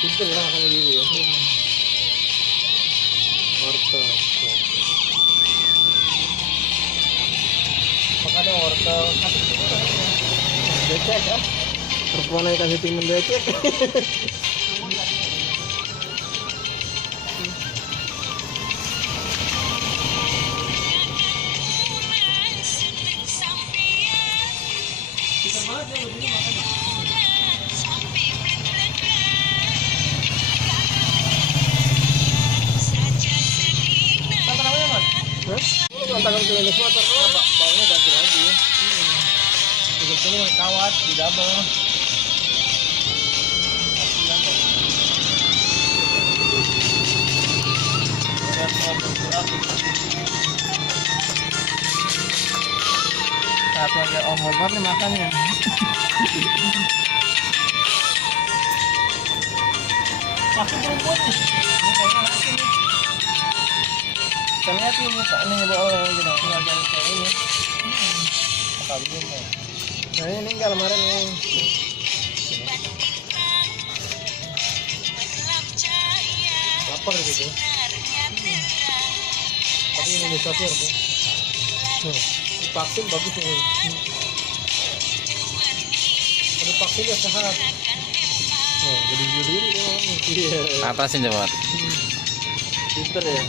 Pinter ya makan gitu ya. Wortel. Makanya wortel kasih timun. Becek ya. Perempuan yang kasih timun becek. Pinter banget ya begini makannya. Apa namanya, Mas? Hah? Lu gantangan klinis motor tuh, baunya ganti lagi. Di sini kawat di double. Saatnya Om Bobor nih makannya. Pasti perempuan nih. Mukanya laki nih. Kita lihat nih muka nih orang gitu. Nggak jadi kayak ini. Kambing ya. Nah ini meninggal kemarin nih. Lapar gitu. Tapi ini sopir tuh. Vaksin bagus ini. Kalau vaksin ya sehat. Oh, jadi diri. Iya. Atasin coba. Pinter ya.